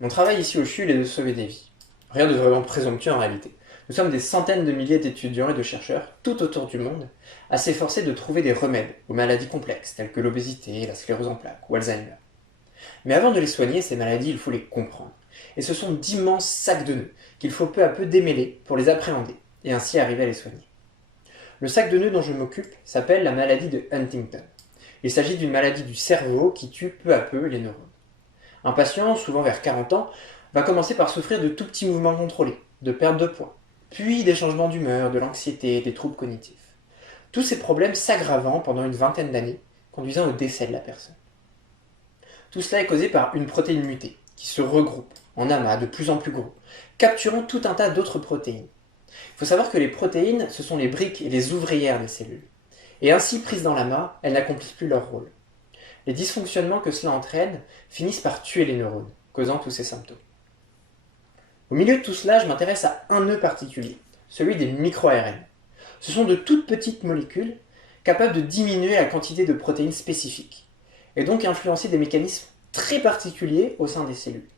Mon travail ici au CHUL est de sauver des vies. Rien de vraiment présomptueux en réalité. Nous sommes des centaines de milliers d'étudiants et de chercheurs, tout autour du monde, à s'efforcer de trouver des remèdes aux maladies complexes telles que l'obésité, la sclérose en plaques ou Alzheimer. Mais avant de les soigner, ces maladies, il faut les comprendre. Et ce sont d'immenses sacs de nœuds qu'il faut peu à peu démêler pour les appréhender et ainsi arriver à les soigner. Le sac de nœuds dont je m'occupe s'appelle la maladie de Huntington. Il s'agit d'une maladie du cerveau qui tue peu à peu les neurones. Un patient, souvent vers 40 ans, va commencer par souffrir de tout petits mouvements contrôlés, de perte de poids, puis des changements d'humeur, de l'anxiété, des troubles cognitifs. Tous ces problèmes s'aggravant pendant une vingtaine d'années, conduisant au décès de la personne. Tout cela est causé par une protéine mutée, qui se regroupe en amas de plus en plus gros, capturant tout un tas d'autres protéines. Il faut savoir que les protéines, ce sont les briques et les ouvrières des cellules. Et ainsi prises dans l'amas, elles n'accomplissent plus leur rôle. Les dysfonctionnements que cela entraîne finissent par tuer les neurones, causant tous ces symptômes. Au milieu de tout cela, je m'intéresse à un nœud particulier, celui des micro-ARN. Ce sont de toutes petites molécules capables de diminuer la quantité de protéines spécifiques, et donc influencer des mécanismes très particuliers au sein des cellules.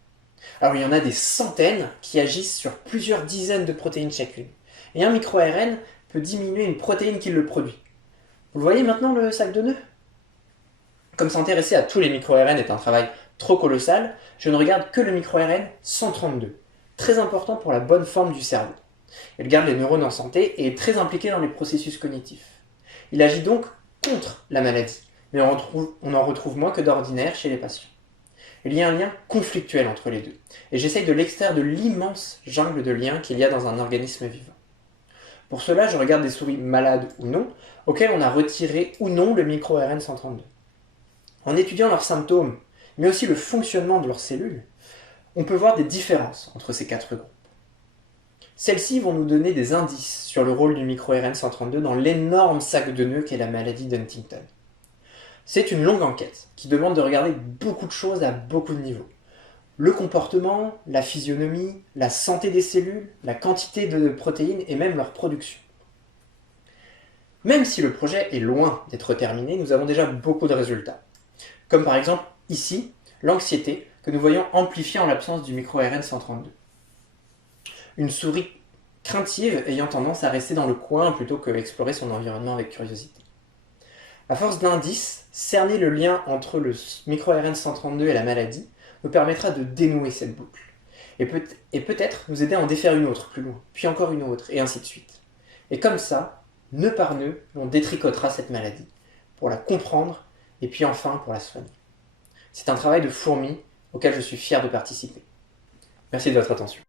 Alors il y en a des centaines qui agissent sur plusieurs dizaines de protéines chacune, et un micro-ARN peut diminuer une protéine qui le produit. Vous voyez maintenant le sac de nœuds? Comme s'intéresser à tous les micro-ARN est un travail trop colossal, je ne regarde que le micro-ARN 132, très important pour la bonne forme du cerveau. Il garde les neurones en santé et est très impliqué dans les processus cognitifs. Il agit donc contre la maladie, mais on en retrouve moins que d'ordinaire chez les patients. Il y a un lien conflictuel entre les deux, et j'essaye de l'extraire de l'immense jungle de liens qu'il y a dans un organisme vivant. Pour cela, je regarde des souris malades ou non, auxquelles on a retiré ou non le micro-ARN 132. En étudiant leurs symptômes, mais aussi le fonctionnement de leurs cellules, on peut voir des différences entre ces quatre groupes. Celles-ci vont nous donner des indices sur le rôle du micro-ARN 132 dans l'énorme sac de nœuds qu'est la maladie d'Huntington. C'est une longue enquête qui demande de regarder beaucoup de choses à beaucoup de niveaux. Le comportement, la physionomie, la santé des cellules, la quantité de protéines et même leur production. Même si le projet est loin d'être terminé, nous avons déjà beaucoup de résultats. Comme par exemple ici, l'anxiété que nous voyons amplifiée en l'absence du micro-ARN 132. Une souris craintive ayant tendance à rester dans le coin plutôt que explorer son environnement avec curiosité. À force d'indices, cerner le lien entre le micro-ARN 132 et la maladie nous permettra de dénouer cette boucle. Et peut-être nous aider à en défaire une autre plus loin, puis encore une autre, et ainsi de suite. Et comme ça, nœud par nœud, on détricotera cette maladie, pour la comprendre, et puis enfin pour la soigner. C'est un travail de fourmi auquel je suis fier de participer. Merci de votre attention.